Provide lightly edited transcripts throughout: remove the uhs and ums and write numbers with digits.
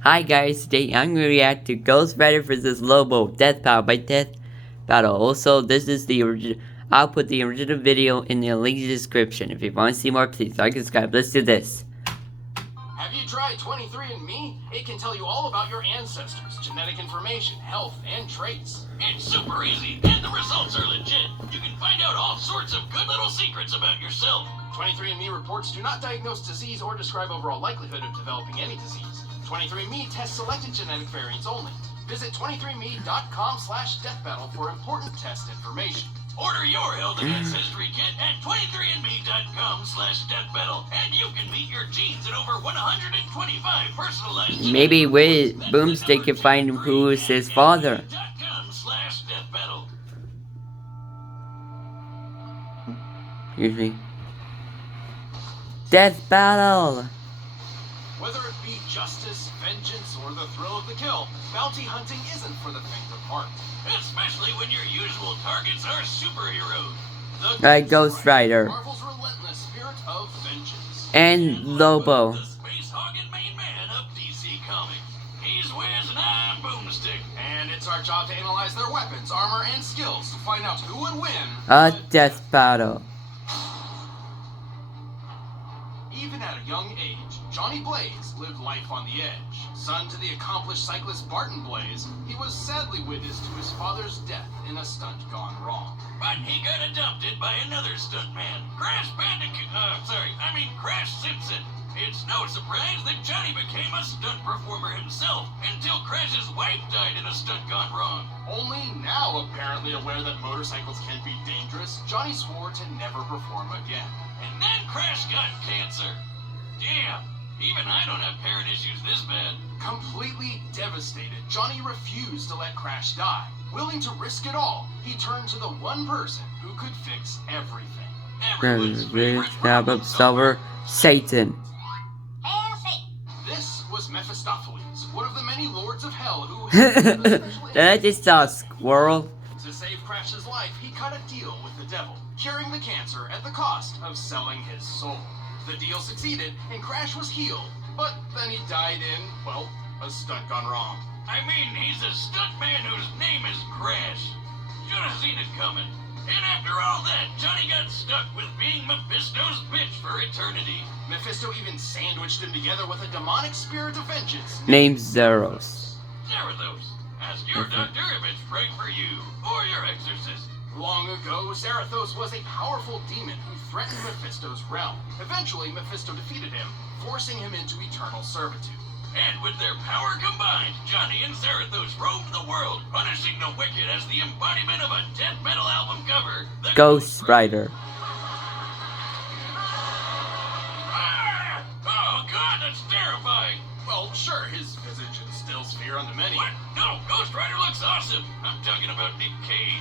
Hi guys, today I'm going to react to Ghost Rider vs. Lobo, Death Battle by Death Battle. Also, this is the original. I'll put the original video in the link description. If you want to see more, please like and subscribe. Let's do this. Have you tried 23andMe? It can tell you all about your ancestors, genetic information, health, and traits. It's super easy, and the results are legit. You can find out all sorts of good little secrets about yourself. 23andMe reports do not diagnose disease or describe overall likelihood of developing any disease. 23andMe tests selected genetic variants only. Visit 23andMe.com/deathbattle for important test information. Order your health and ancestry kit at 23andme.com/deathbattle, and you can meet your genes in over 125 personalized. Maybe with Boomstick can find who is his father. .com/deathbattle. Excuse me. Death Battle! Whether it be justice, vengeance, or the thrill of the kill, bounty hunting isn't for the faint of heart. Especially when your usual targets are superheroes. Ghost Rider. Marvel's relentless spirit of vengeance. And Lobo. The space hogging main man of DC Comics. He's Wiz and I'm Boomstick. And it's our job to analyze their weapons, armor, and skills to find out who would win A Death Battle. Even at a young age, Johnny Blaze lived life on the edge. Son to the accomplished cyclist Barton Blaze, he was sadly witness to his father's death in a stunt gone wrong. But he got adopted by another stuntman, Crash Simpson. It's no surprise that Johnny became a stunt performer himself until Crash's wife died in a stunt gone wrong. Only now apparently aware that motorcycles can be dangerous, Johnny swore to never perform again. And then Crash got cancer. Damn, even I don't have parent issues this bad. Completely devastated, Johnny refused to let Crash die. Willing to risk it all, he turned to the one person who could fix everything. Everyone's favorite problem Solver, Satan. This was Mephistopheles, one of the many lords of hell who had a special That just saw a squirrel. To save Crash's life, he cut a deal with the devil, curing the cancer at the cost of selling his soul. The deal succeeded, and Crash was healed, but then he died in, well, a stunt gone wrong. I mean, he's a stuntman whose name is Crash. Should have seen it coming. And after all that, Johnny got stuck with being Mephisto's bitch for eternity. Mephisto even sandwiched him together with a demonic spirit of vengeance Named Zeros. Zarathos, ask your doctor if it's right for you, or your exorcist. Long ago, Zarathos was a powerful demon who threatened Mephisto's realm. Eventually, Mephisto defeated him, forcing him into eternal servitude. And with their power combined, Johnny and Zarathos roamed the world, punishing the wicked as the embodiment of a death metal album cover, the Ghost Rider. Ah! Oh god, that's terrifying! Well, sure, his visage instills fear unto many. What? No, Ghost Rider looks awesome! I'm talking about Nick Cage.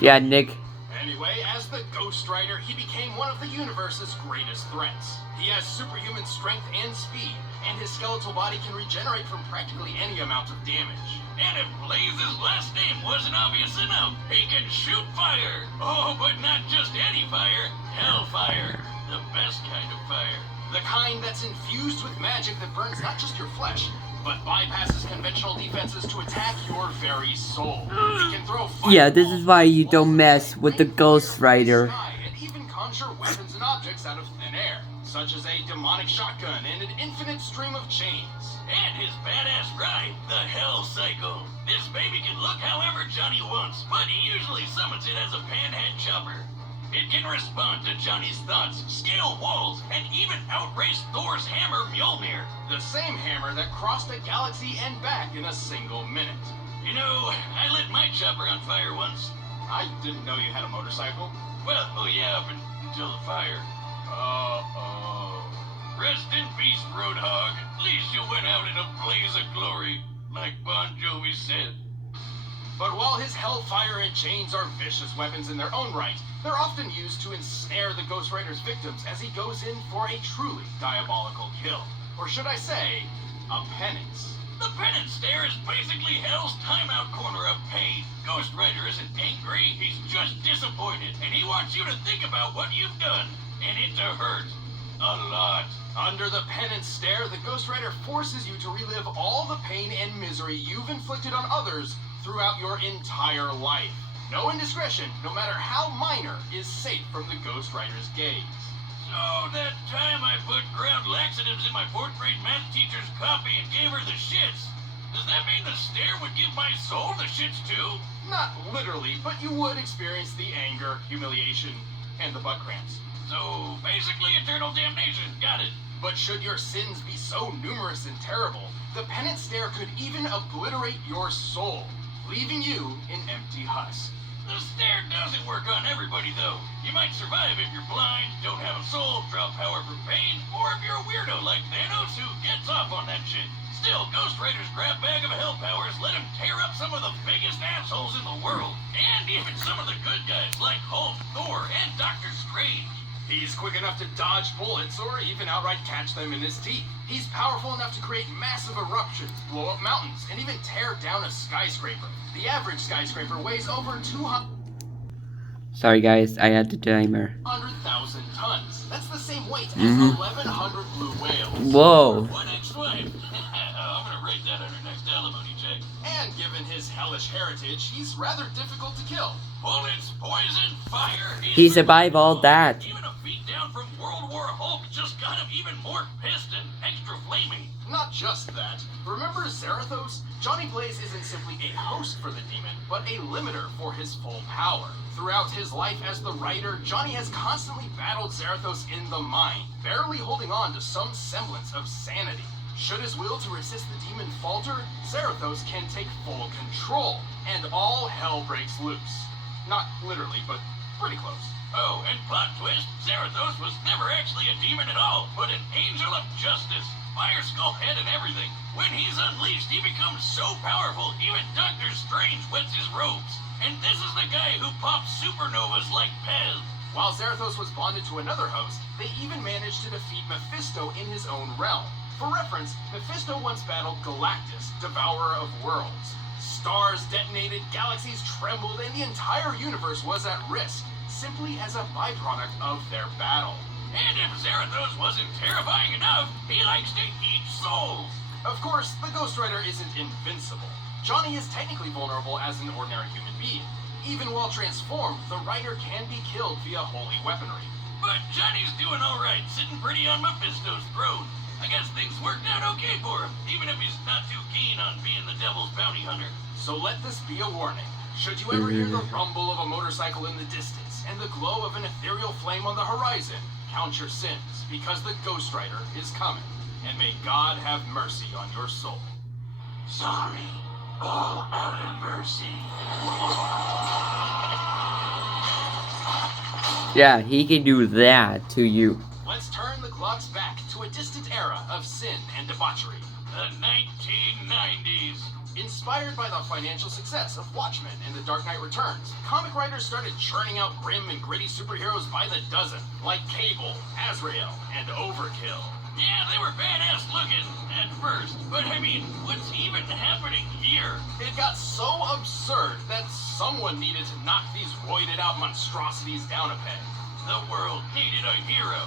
Yeah, Nick. Anyway, as the Ghost Rider, he became one of the universe's greatest threats. He has superhuman strength and speed, and his skeletal body can regenerate from practically any amount of damage. And if Blaze's last name wasn't obvious enough, he can shoot fire! Oh, but not just any fire, hellfire. The best kind of fire. The kind that's infused with magic that burns not just your flesh, but bypasses conventional defenses to attack your very soul. He can throw fire. Yeah, this is why you don't mess with the Ghost Rider. And even conjure weapons and objects out of thin air, such as a demonic shotgun and an infinite stream of chains. And his badass ride, the Hell Cycle. This baby can look however Johnny wants, but he usually summons it as a panhead chopper. It can respond to Johnny's thoughts, scale walls, and even outrace Thor's hammer Mjolnir. The same hammer that crossed a galaxy and back in a single minute. You know, I lit my chopper on fire once. I didn't know you had a motorcycle. Well, oh yeah, up until the fire. Uh-oh. Rest in peace, Roadhog. At least you went out in a blaze of glory, like Bon Jovi said. But while his hellfire and chains are vicious weapons in their own right, they're often used to ensnare the Ghost Rider's victims as he goes in for a truly diabolical kill. Or should I say, a penance. The penance stare is basically Hell's timeout corner of pain. Ghost Rider isn't angry, he's just disappointed, and he wants you to think about what you've done, and it to hurt. A lot. Under the penance stare, the Ghost Rider forces you to relive all the pain and misery you've inflicted on others throughout your entire life. No indiscretion, no matter how minor, is safe from the Ghost Rider's gaze. So that time I put ground laxatives in my 4th grade math teacher's coffee and gave her the shits, does that mean the stare would give my soul the shits too? Not literally, but you would experience the anger, humiliation, and the butt cramps. So basically eternal damnation. Got it. But should your sins be so numerous and terrible, the penance stare could even obliterate your soul, leaving you in empty husk. The stare doesn't work on everybody, though. You might survive if you're blind, don't have a soul, draw power from pain, or if you're a weirdo like Thanos who gets off on that shit. Still, Ghost Rider's grab bag of hell powers let him tear up some of the biggest assholes in the world, and even some of the good guys like Hulk, Thor, and Doctor Strange. He's quick enough to dodge bullets or even outright catch them in his teeth. He's powerful enough to create massive eruptions, blow up mountains, and even tear down a skyscraper. The average skyscraper weighs over 200,000 Sorry guys, I had the timer. tons. That's the same weight as 1,100 blue whales. Whoa. One ex-wife. I'm gonna write that on her next alimony check. And given his hellish heritage, he's rather difficult to kill. Bullets, poison, fire. He survived all that. Even a beat down from World War Hulk just got him even more pissed and extra flaming. Not just that. Remember Zarathos? Johnny Blaze isn't simply a host for the demon, but a limiter for his full power. Throughout his life as the Rider, Johnny has constantly battled Zarathos in the mind, barely holding on to some semblance of sanity. Should his will to resist the demon falter, Zarathos can take full control, and all hell breaks loose. Not literally, but pretty close. Oh, and plot twist, Zarathos was never actually a demon at all, but an angel of justice. Fire skull head and everything. When he's unleashed, he becomes so powerful, even Doctor Strange wets his robes. And this is the guy who pops supernovas like Pez. While Zarathos was bonded to another host, they even managed to defeat Mephisto in his own realm. For reference, Mephisto once battled Galactus, devourer of worlds. Stars detonated, galaxies trembled, and the entire universe was at risk, simply as a byproduct of their battle. And if Zarathos wasn't terrifying enough, he likes to eat souls. Of course, the Ghost Rider isn't invincible. Johnny is technically vulnerable as an ordinary human being. Even while transformed, the Rider can be killed via holy weaponry. But Johnny's doing alright, sitting pretty on Mephisto's throne. I guess things worked out okay for him, even if he's not too keen on being the devil's bounty hunter. So let this be a warning. Should you ever hear the rumble of a motorcycle in the distance and the glow of an ethereal flame on the horizon, count your sins, because the Ghost Rider is coming. And may God have mercy on your soul. Sorry, all out of mercy. Yeah, he can do that to you. Let's turn the clocks back to a distant era of sin and debauchery. The 1990s. Inspired by the financial success of Watchmen and The Dark Knight Returns, comic writers started churning out grim and gritty superheroes by the dozen, like Cable, Azrael, and Overkill. Yeah, they were badass looking at first, but I mean, what's even happening here? It got so absurd that someone needed to knock these roided out monstrosities down a peg. The world needed a hero.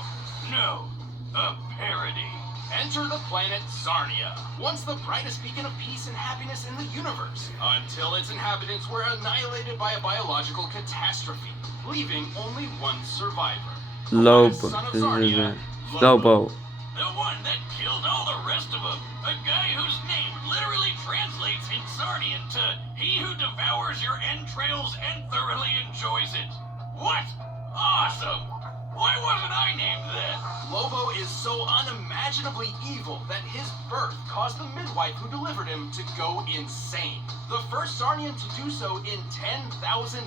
No, a parody. Enter the planet Zarnia, once the brightest beacon of peace and happiness in the universe, until its inhabitants were annihilated by a biological catastrophe, leaving only one survivor. Lobo. Son of Zarnia, Lobo. The one that killed all the rest of them. A guy whose name literally translates in Sarnian to he who devours your entrails and thoroughly enjoys it. What? Awesome! Why wasn't I named that? Lobo is so unimaginably evil that his birth caused the midwife who delivered him to go insane. The first Zarnian to do so in 10,000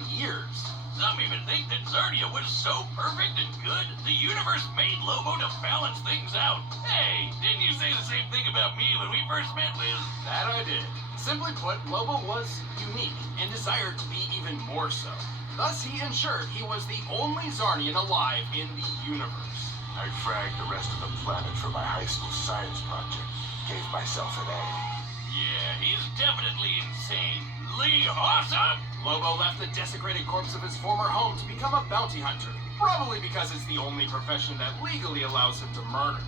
years. Some even think that Zarnia was so perfect and good, the universe made Lobo to balance things out. Hey, didn't you say the same thing about me when we first met, Liz? That I did. Simply put, Lobo was unique and desired to be even more so. Thus, he ensured he was the only Zarnian alive in the universe. I fragged the rest of the planet for my high school science project. Gave myself an A. Yeah, he's definitely insane. Lee, awesome! Lobo left the desecrated corpse of his former home to become a bounty hunter, probably because it's the only profession that legally allows him to murder.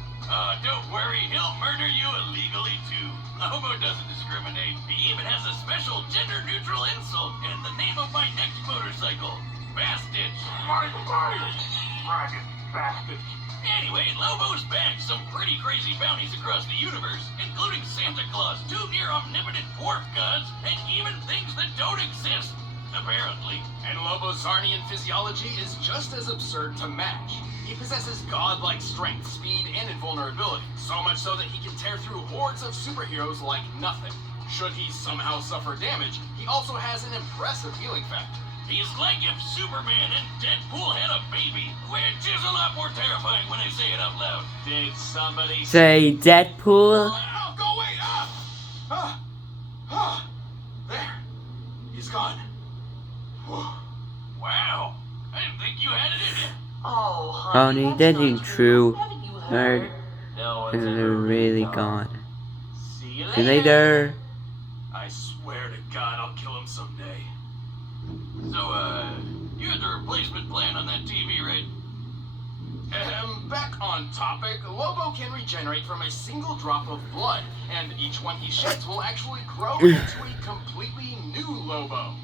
Don't worry, he'll murder you illegally too. Lobo doesn't discriminate. He even has a special gender-neutral insult in the name of my next motorcycle, Bastich. My life! Ragged bastard. Anyway, Lobo's bagged some pretty crazy bounties across the universe, including Santa Claus, 2 near omnipotent dwarf gods, and even things that don't exist, apparently. And Lobo's Zarnian physiology is just as absurd to match. He possesses godlike strength, speed, and invulnerability, so much so that he can tear through hordes of superheroes like nothing. Should he somehow suffer damage, he also has an impressive healing factor. He's like if Superman and Deadpool had a baby, which is a lot more terrifying when I say it out loud. Did somebody Say Deadpool? Oh, go away! There. He's gone. Whew. Wow, I didn't think you had it in you. Oh, Honey, that's that not ain't true. Haven't you Heard. heard? No one's And ever they're really gone. See you See you later. I swear to God I'll kill him someday. So, you had the replacement plan on that TV, right? Back on topic, Lobo can regenerate from a single drop of blood, and each one he sheds will actually grow into a completely new Lobo.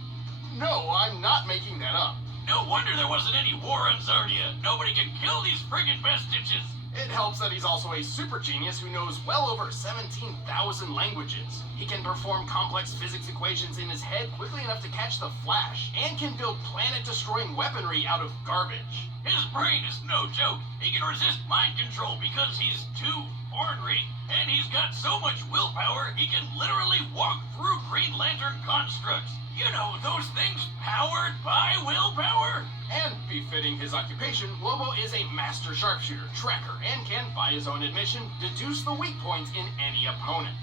No, I'm not making that up. No wonder there wasn't any war on Zarnia. Nobody can kill these friggin' Bastiches. It helps that he's also a super genius who knows well over 17,000 languages. He can perform complex physics equations in his head quickly enough to catch the Flash, and can build planet-destroying weaponry out of garbage. His brain is no joke. He can resist mind control because he's too ornery, and he's got so much willpower he can literally walk through Green Lantern constructs. You know, those things powered by willpower. And befitting his occupation, Lobo is a master sharpshooter, tracker, and can, by his own admission, deduce the weak points in any opponent.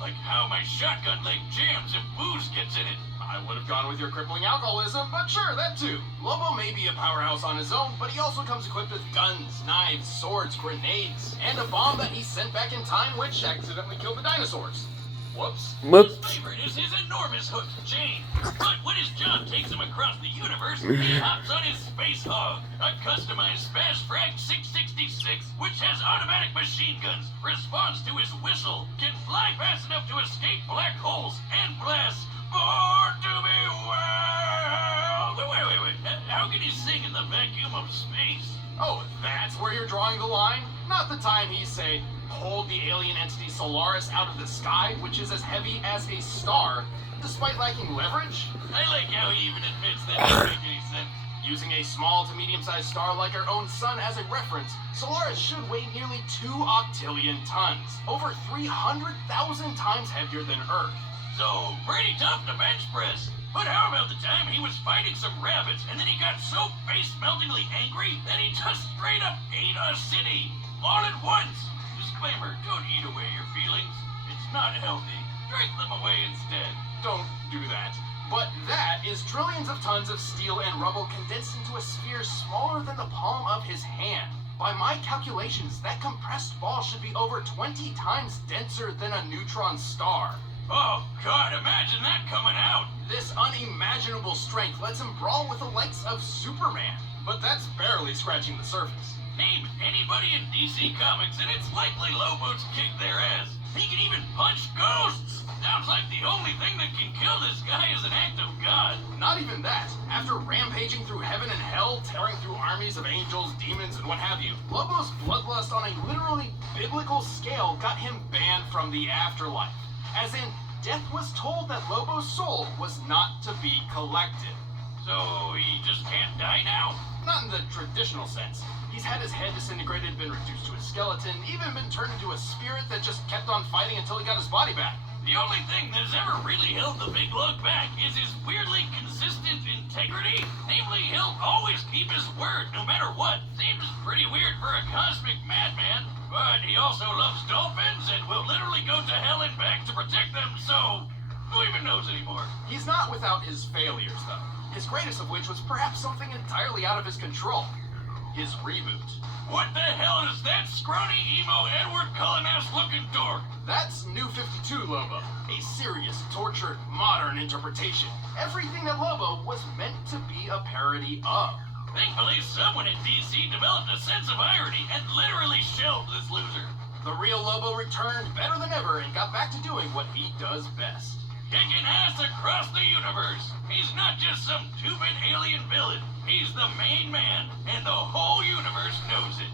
Like how my shotgun leg jams if booze gets in it. I would have gone with your crippling alcoholism, but sure, that too. Lobo may be a powerhouse on his own, but he also comes equipped with guns, knives, swords, grenades, and a bomb that he sent back in time which accidentally killed the dinosaurs. Whoops. Whoops. His favorite is his enormous hooked chain. But when his job takes him across the universe, he hops on his Space Hog, a customized Smash Frag 666, which has automatic machine guns, responds to his whistle, can fly fast enough to escape black holes, and blasts Born to be wild. Wait. How can he sing in the vacuum of space? Oh, that's where you're drawing the line? Not the time he say, hold the alien entity Solaris out of the sky, which is as heavy as a star, despite lacking leverage? I like how he even admits that doesn't make any sense. Using a small to medium-sized star like our own sun as a reference, Solaris should weigh nearly 2 octillion tons, over 300,000 times heavier than Earth. So, pretty tough to bench press. But how about the time he was fighting some rabbits and then he got so face-meltingly angry that he just straight up ate a city, all at once? Disclaimer, don't eat away your feelings. It's not healthy. Drink them away instead. Don't do that. But that is trillions of tons of steel and rubble condensed into a sphere smaller than the palm of his hand. By my calculations, that compressed ball should be over 20 times denser than a neutron star. Oh, God, imagine that coming out. This unimaginable strength lets him brawl with the likes of Superman. But that's barely scratching the surface. Name anybody in DC Comics and it's likely Lobo's kicked their ass. He can even punch ghosts. Sounds like the only thing that can kill this guy is an act of God. Not even that. After rampaging through heaven and hell, tearing through armies of angels, demons, and what have you, Lobo's bloodlust on a literally biblical scale got him banned from the afterlife. As in, death was told that Lobo's soul was not to be collected. So he just can't die now? Not in the traditional sense. He's had his head disintegrated, been reduced to a skeleton, even been turned into a spirit that just kept on fighting until he got his body back. The only thing that's ever really held the big lug back is his weirdly consistent integrity. Namely, he'll always keep his word no matter what. Seems pretty weird for a cosmic madman. But he also loves dolphins and will literally go to hell and back to protect them, so who even knows anymore? He's not without his failures, though. His greatest of which was perhaps something entirely out of his control. his reboot. What the hell is that scrawny, emo, Edward Cullen-ass looking dork? That's New 52 Lobo, a serious, tortured, modern interpretation. Everything that Lobo was meant to be a parody of. Thankfully, someone in DC developed a sense of irony and literally shelved this loser. The real Lobo returned better than ever and got back to doing what he does best. Kicking ass across the universe. He's not just some two-bit alien villain. He's the main man, and the whole universe knows it.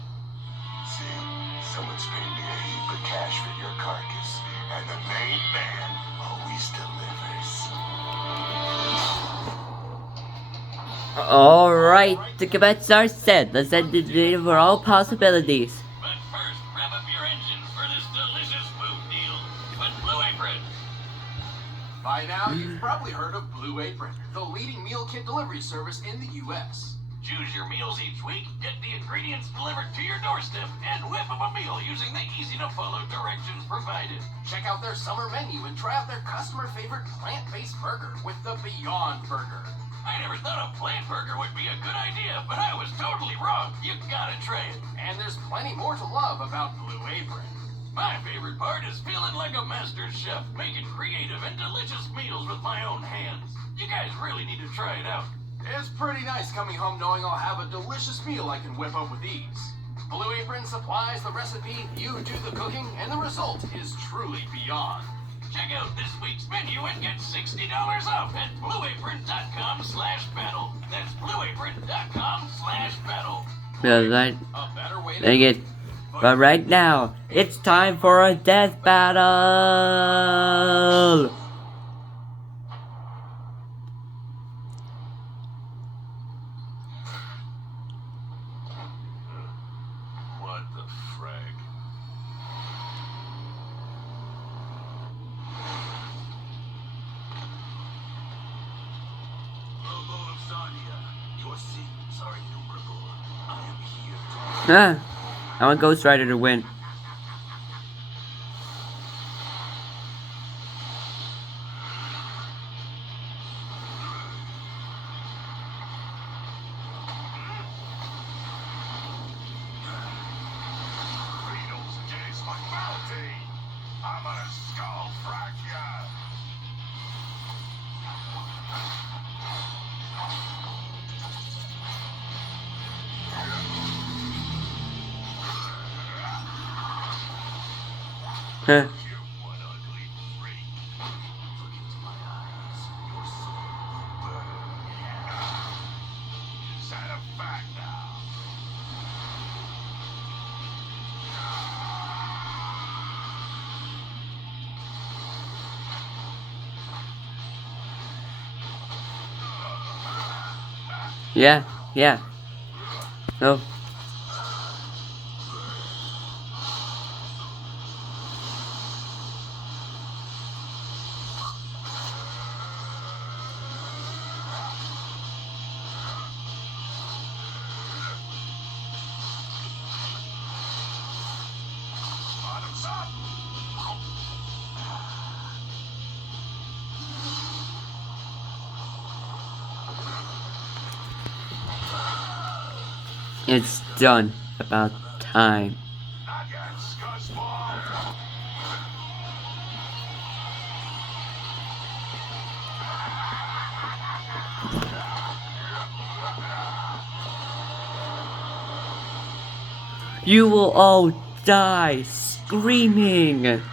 See, someone's paid me a heap of cash for your carcass, and the main man always delivers. Alright, the comments are set. Let's end the video for all possibilities. But first, rev up your engines for this delicious food deal with Blue Apron. By now, you've probably heard of Blue Apron, the leading meal kit delivery service in the U.S. Choose your meals each week, get the ingredients delivered to your doorstep, and whip up a meal using the easy-to-follow directions provided. Check out their summer menu and try out their customer-favorite plant-based burger with the Beyond Burger. I never thought a plant burger would be a good idea, but I was totally wrong. You gotta try it. And there's plenty more to love about Blue Apron. My favorite part is feeling like a master chef, making creative and delicious meals with my own hands. You guys really need to try it out. It's pretty nice coming home knowing I'll have a delicious meal I can whip up with ease. Blue Apron supplies the recipe, you do the cooking, and the result is truly beyond. Check out this week's menu and get $60 off at blueapron.com/battle. That's blueapron.com/battle. Right. A better way to Dang it. But right now, it's time for a death battle! What the frag? Lobo of Zarnia, your sins are innumerable. I am here to... Ah, I want Ghost Rider to win. Beatles taste like bounty. I'm gonna skull frack ya. Huh. You one ugly freak. Look into my eyes. Your soul will burn. Is that a fact now? Yeah. No. Bottoms up. It's done. About time. Not yet, scuzzball. You will all die screaming. Eat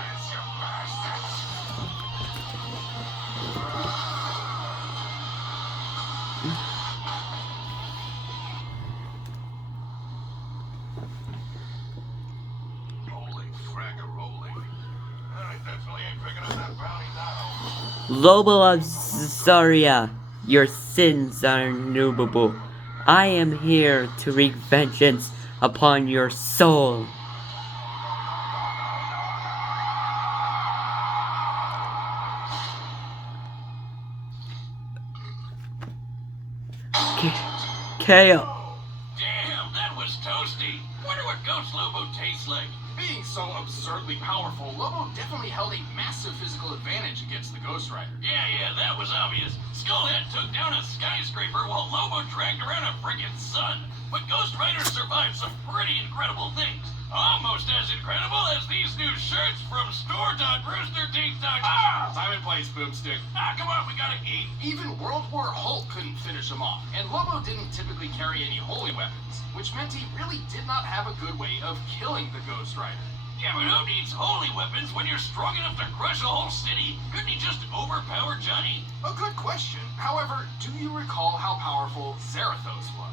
this, you bastards. Holy fraggaroli. I definitely ain't picking up that bounty now. Lobo of Zarya, your sins are innumerable. I am here to wreak vengeance upon your soul. KO. Damn, that was toasty. Wonder what Ghost Lobo tastes like. Being so absurdly incredibly powerful, Lobo definitely held a massive physical advantage against the Ghost Rider. Yeah, that was obvious. Skullhead took down a skyscraper while Lobo dragged around a friggin' sun. But Ghost Rider survived some pretty incredible things. Almost as incredible as these new shirts from store.roosterteeth.com. Time and place, Boomstick. Come on, we gotta eat. Even World War Hulk couldn't finish him off, and Lobo didn't typically carry any holy weapons, which meant he really did not have a good way of killing the Ghost Rider. Yeah, but who needs holy weapons when you're strong enough to crush a whole city? Couldn't he just overpower Johnny? A good question. However, do you recall how powerful Zarathos was?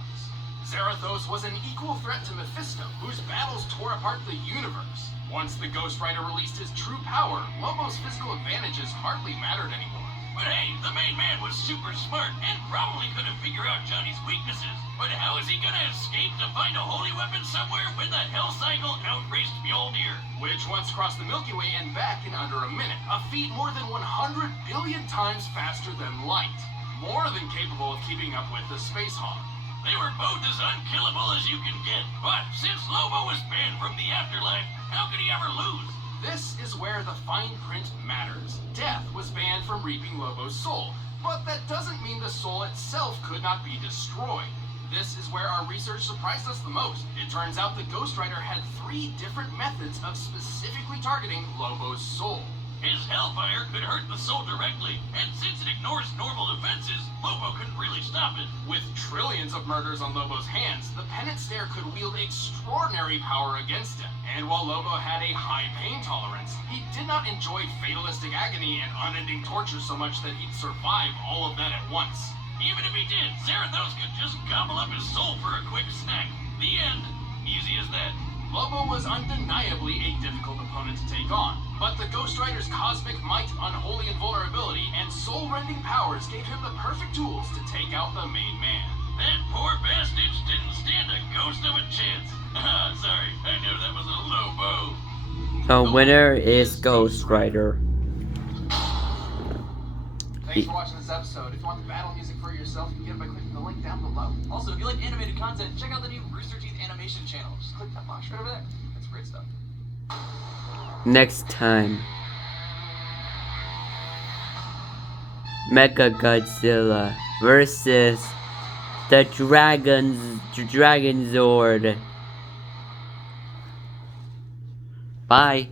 Zarathos was an equal threat to Mephisto, whose battles tore apart the universe. Once the Ghost Rider released his true power, Lobo's physical advantages hardly mattered anymore. But hey, the main man was super smart and probably could have figured out Johnny's weaknesses. But how is he gonna escape to find a holy weapon somewhere when the Hell Cycle outraced Mjolnir? Which once crossed the Milky Way and back in under a minute, a feat more than 100 billion times faster than light. More than capable of keeping up with the Space Hawk. They were both as unkillable as you can get. But since Lobo was banned from the afterlife, how could he ever lose? This is where the fine print matters. Death was banned from reaping Lobo's soul, but that doesn't mean the soul itself could not be destroyed. This is where our research surprised us the most. It turns out the Ghost Rider had 3 different methods of specifically targeting Lobo's soul. His Hellfire could hurt the soul directly, and since it ignores normal defenses, Lobo couldn't really stop it. With trillions of murders on Lobo's hands, the Penance Stare could wield extraordinary power against him. And while Lobo had a high pain tolerance, he did not enjoy fatalistic agony and unending torture so much that he'd survive all of that at once. Even if he did, Zarathos could just gobble up his soul for a quick snack. The end. Easy as that. Lobo was undeniably a difficult opponent to take on, but the Ghost Rider's cosmic might, unholy invulnerability, and soul-rending powers gave him the perfect tools to take out the main man. That poor bastard didn't stand a ghost of a chance. Sorry, I knew that was a Lobo. The winner is Ghost Rider. Thanks for watching this episode. If you want the battle music for yourself, you can get it by clicking the link down below. Also, if you like animated content, check out the new Rooster Teeth animation channel. Just click that box right over there. That's great stuff. Next time, Mecha Godzilla versus the Dragon Zord. Bye.